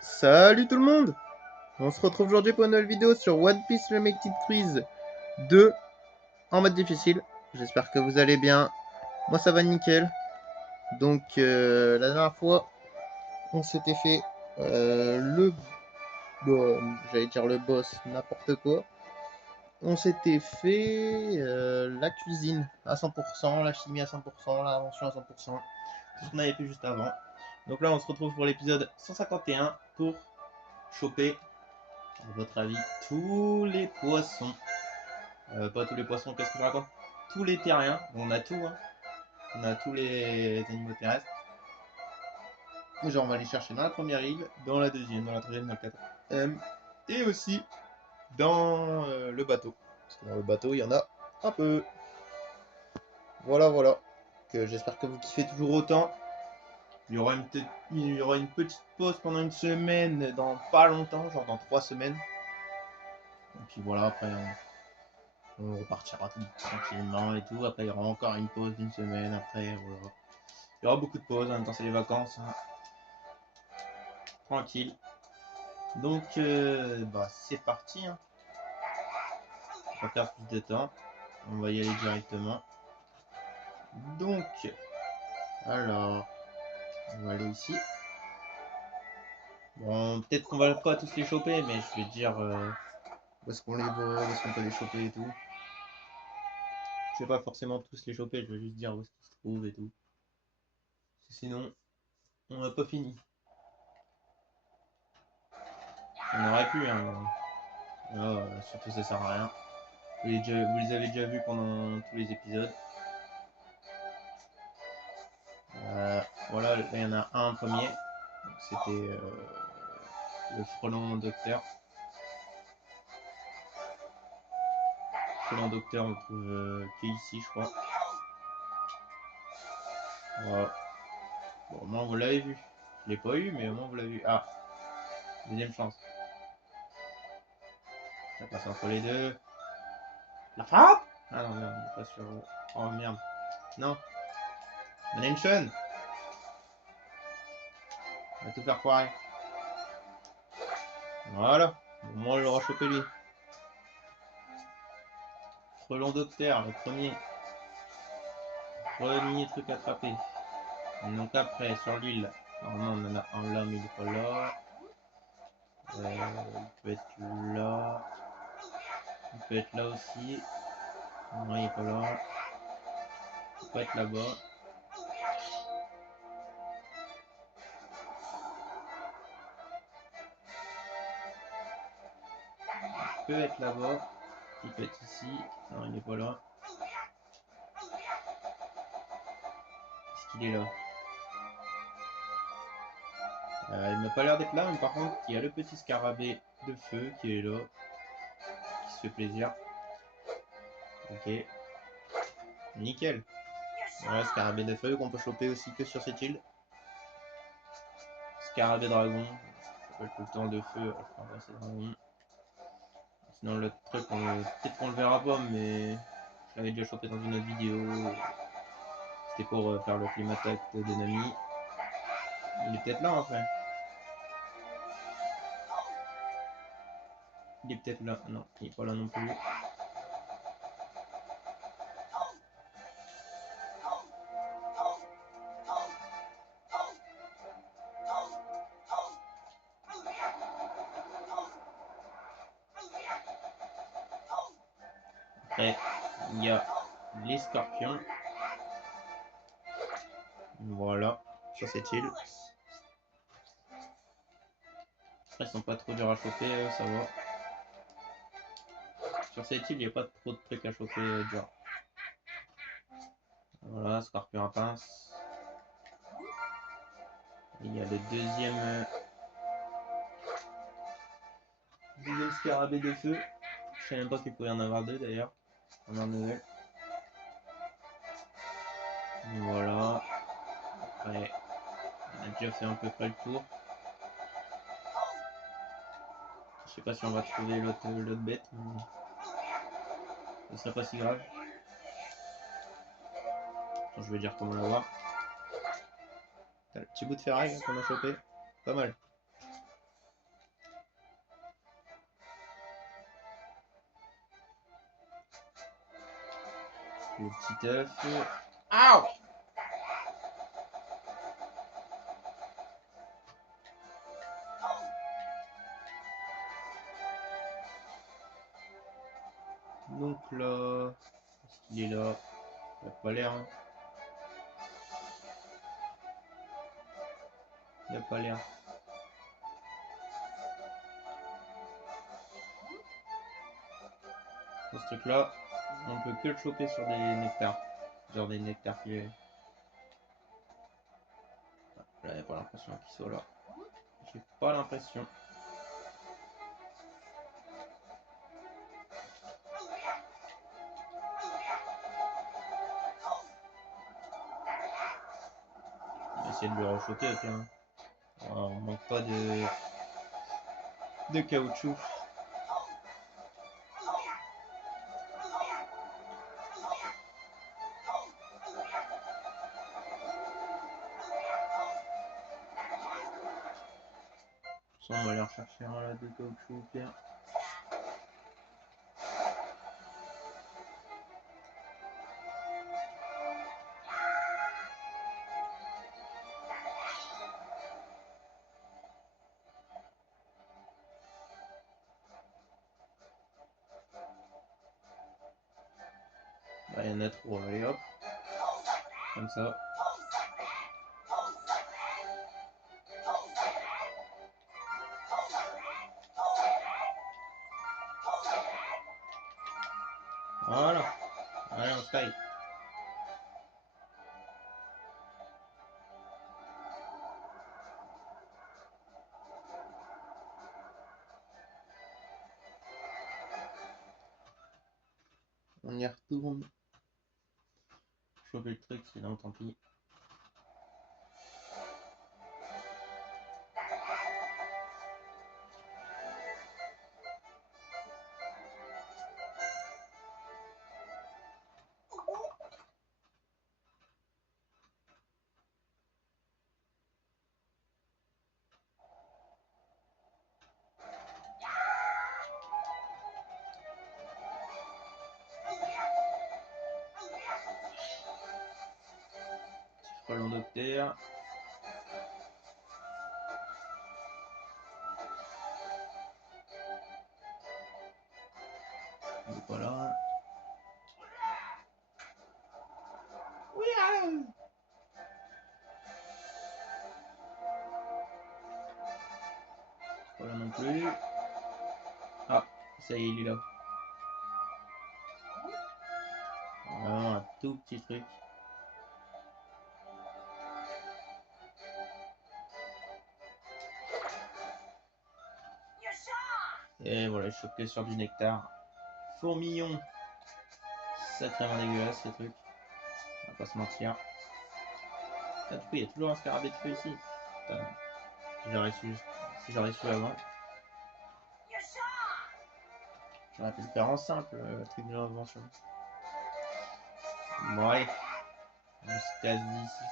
Salut tout le monde. On se retrouve aujourd'hui pour une nouvelle vidéo sur One Piece Limited Freeze 2 en mode difficile. J'espère que vous allez bien. Moi ça va nickel. Donc la dernière fois, on s'était fait j'allais dire le boss, n'importe quoi. On s'était fait la cuisine à 100%, la chimie à 100%, l'invention à 100%. Tout ce qu'on avait fait juste avant. Donc là on se retrouve pour l'épisode 151 pour choper, à votre avis, tous les poissons. Pas tous les poissons, qu'est-ce que je raconte? Tous les terriens, on a tout, hein. On a tous les animaux terrestres. Et genre on va les chercher dans la première île, dans la deuxième, dans la troisième, dans la quatrième. Et aussi dans le bateau. Parce que dans le bateau, il y en a un peu. Voilà, voilà. J'espère que vous kiffez toujours autant. Il y aura une petite pause pendant une semaine, dans pas longtemps, genre dans 3 semaines. Et puis voilà, après on repartira tout tranquillement et tout. Après, il y aura encore une pause d'une semaine. Après, voilà. Il y aura beaucoup de pauses. En même temps, c'est les vacances, hein. Tranquille. Donc, bah, c'est parti, hein. On va pas perdre plus de temps. On va y aller directement. Donc, alors, on va aller ici. Bon, peut-être qu'on va pas tous les choper, mais je vais dire où est-ce qu'on les voit, où est-ce qu'on peut les choper et tout. Je vais pas forcément tous les choper, je vais juste dire où est-ce qu'ils se trouvent et tout. Sinon, on n'a pas fini. On aurait pu, hein. Surtout ça sert à rien. Vous les avez déjà vus pendant tous les épisodes. Voilà, là, il y en a un premier. C'était le frelon docteur. Le frelon docteur, on le trouve qu'ici, je crois. Voilà. Bon, au moins vous l'avez vu. Je l'ai pas eu, mais au moins vous l'avez vu. Ah, deuxième chance. Ça passe entre les deux. La frappe. Ah non, merde, on est pas sur... Oh merde. Non. Manention. On va tout faire foirer. Voilà. Au moins on l'aura chopé lui. Frelon docteur, le premier. Premier truc attrapé. Donc après, sur l'île, normalement on en a un là, mais il est pas là. Il peut être là. Il peut être là aussi. Non, il est pas là. Il peut être là-bas. Il peut être là-bas. Il peut être ici. Non, il est pas là. Est-ce qu'il est là? Il m'a pas l'air d'être là, mais par contre, il y a le petit scarabée de feu qui est là. Qui se fait plaisir. Ok. Nickel. Voilà, scarabée de feu qu'on peut choper aussi que sur cette île. Scarabée dragon. Ça s'appelle tout le temps de feu. Alors qu'en vrai, c'est dragon. Sinon, le truc, peut-être qu'on le verra pas, mais je l'avais déjà chopé dans une autre vidéo. C'était pour faire le climatate de Nami. Il est peut-être là en fait. Il est peut-être là. Non, il est pas là non plus. Après, il y a les scorpions. Voilà, sur cette île. Après, ils sont pas trop durs à choper, ça va. Sur cette île, il n'y a pas trop de trucs à choper dur. Voilà, scorpion à pince. Il y a le deuxième scarabée de feu. Je sais même pas qu'il pouvait y en avoir deux d'ailleurs. On en nouvelle. Voilà. Après, on a déjà fait à peu près le tour. Je sais pas si on va trouver l'autre bête, mais ce serait pas si grave. Attends, je vais dire comment l'avoir. T'as le petit bout de ferraille qu'on a chopé. Pas mal. Le petit œuf. Aouh! Donc là, est-ce qu'il est là? Il a pas l'air. Hein. Il a pas l'air. Dans ce truc là, on peut que le choper sur des nectars. Genre des nectars qui. J'avais pas l'impression qu'il soit là. J'ai pas l'impression. On va essayer de le rechoquer avec un. On manque pas de caoutchouc. On va aller rechercher un là de caoutchouc au pire. Bah, il y en a trop, allez hop. Comme ça. Voilà. Allez, on se taille. On y retourne. Choper le truc, sinon tant pis. Docteur. Donc voilà. Oui, voilà non plus. Ah, ça y est, il est là. Vraiment un tout petit truc. Et voilà, je chope que sur du nectar. Fourmillon. Sacrément dégueulasse ces trucs. On va pas se mentir. Ah, du coup, il y a toujours un scarabée de feu ici. Putain. Si j'aurais su avant. J'aurais pu le faire en simple, le truc de l'invention. Ouais. On se casse d'ici.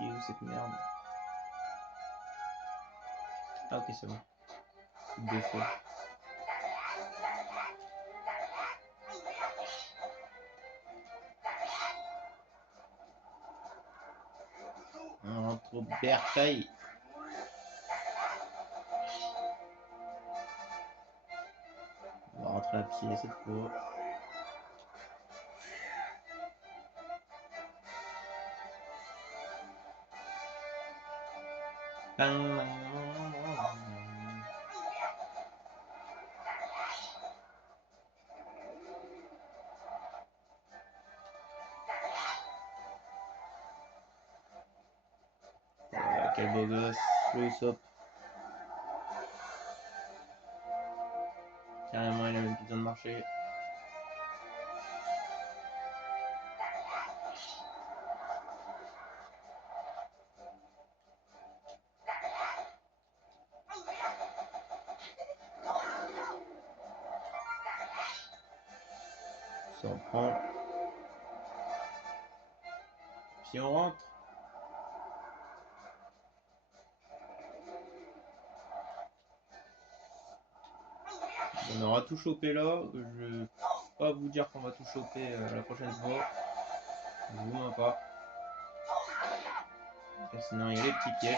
Il est où cette merde? Ah ok, c'est bon. Deux fois. On rentre au bercail. On va rentrer à pied cette fois. Voilà, quel beau gosse, le sop. Carrément, il a même plus besoin de marcher. Ça en prend. Si on rentre. On aura tout chopé là. Je vais pas vous dire qu'on va tout choper la prochaine fois. Je vous mens pas. Car sinon il y a les petits pièges.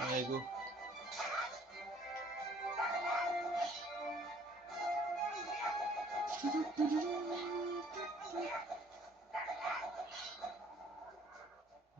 Allez, go.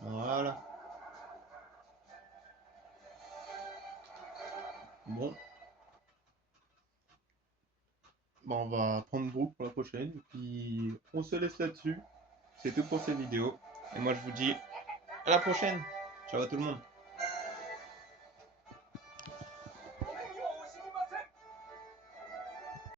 Voilà. Bon. Bon, on va prendre Brooke pour la prochaine. Et puis on se laisse là-dessus. C'est tout pour cette vidéo. Et moi je vous dis à la prochaine. Ciao à tout le monde.